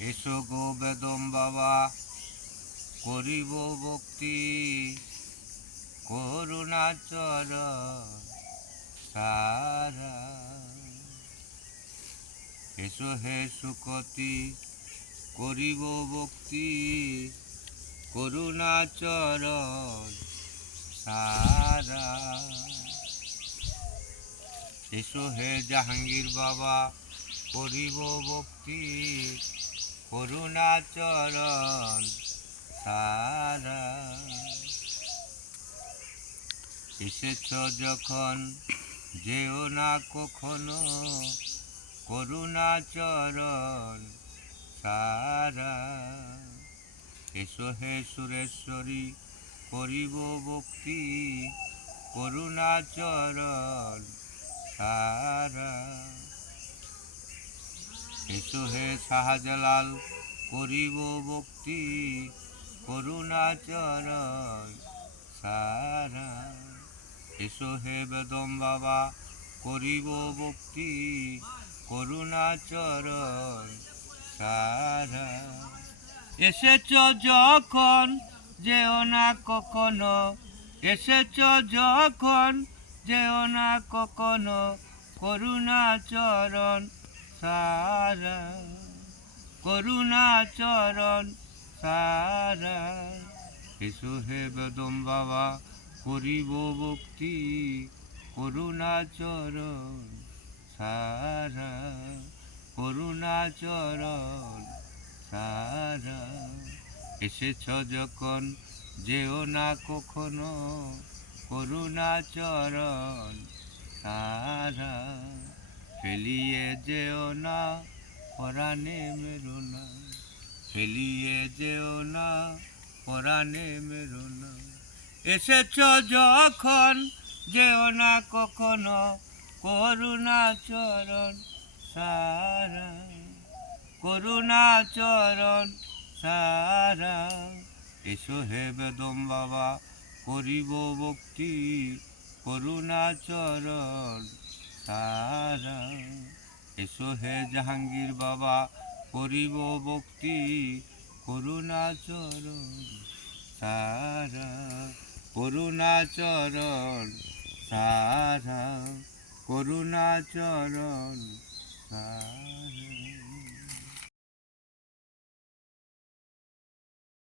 এসো গো বেদম বাবা, করিব ভক্তি করুণাচর সারা। এসো হে সুকতি, করিব ভক্তি করুণাচর সারা। এসো হে জাহাঙ্গীর বাবা করিব ভক্তি করুণাচরণ সারা। এসেছ যখন, যেও না কখনো করুণাচরণ সারা। এসো হে সুরেশ্বরী, করিব ভক্তি করুণাচরণ সারা। এসো হে শাহজালাল, করিব ভক্তি করুণাচরণ সারা। এসো হে বেদম বাবা, করিব ভক্তি করুণাচরণ সারা। এসেছ যখন যেও না কখনো, এসেছ যখন যেও না কখনো করুণাচরণ সারা। করুণাচরণ সারা। এসো হে বেদম বাবা, করিব ভক্তি। করুণাচরণ সারা। করুণাচরণ সারা। এসেছ যখন, যেও না কখনো। করুণাচরণ সারা ফেলিয়ে যেও না, পরাণে মেরো না। ফেলিয়ে যেও না, পরাণে মেরো না। এসেছ যখন, যেও না কখনো করুণাচরণ সারা। করুণাচরণ সারা। এসো হে বেদম বাবা, করিব ভক্তি করুণাচরণ সারা। এসো হে জাহাঙ্গীর বাবা করিব ভক্তি করুণা চরণ সারা করুণাচরণ সারা করুণাচরণ সারা।